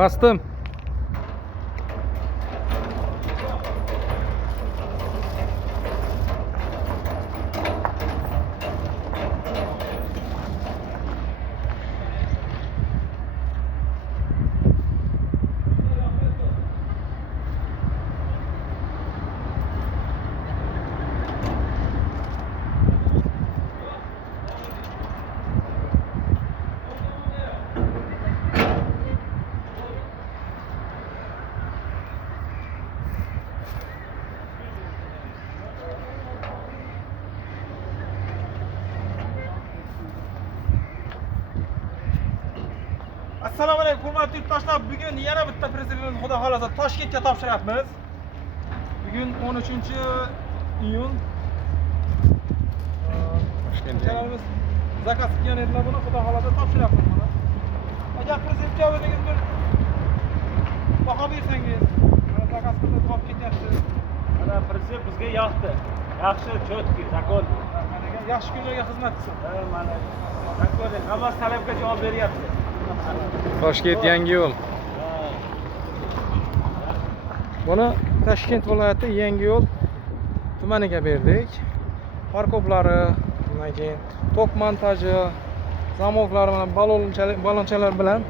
Bastım. Assalomu alaykum, hurmatli yurtdoshlar. Bugun yana bitta prezidentimiz xudo xolasa Toshkentga topshiryapmiz. Bugun 13-iyun. Toshkentlarimiz zakaz qilgan edilar buni, xudo xolasa topshiryapmiz buni. Agar prezident javobingiz bir baho bersangiz, mana zakaz qilib olib ketyapti. Mana prezident bizga yoqdi. Yaxshi, cho'tki, zakon. Yaxshi kunlarga xizmat qilsin. Mana zakon hammasi talabga javob beryapti. Toshkent yangi yo'l. Buni Toshkent viloyati yangi yo'l tumaniga berdik. Parkovlari, undan keyin tok montaji, zamoklari bilan balonchalar bilan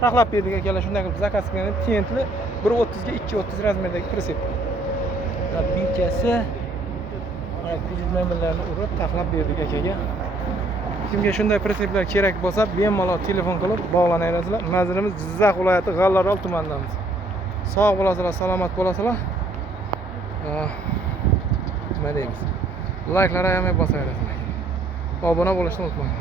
taxlab berdik akalar. Shunday qilib zakaz qilgan tiyentli 1.30 ga 2.30 razmerdagi pritsep. Binkasi mana kuzatmalarni urib taxlab berdik akaga. Kimga shunday pritseplar kerak bo'lsa, bemalol telefon qilib bog'lanasizlar. Manzilimiz Jizzax viloyati G'allaorol tumanidamiz. Sog' bo'lasizlar, salomat bo'lasizlar. Nima deymiz? Like'larga ham bosaverasizlar. Obuna bo'lishni unutmang.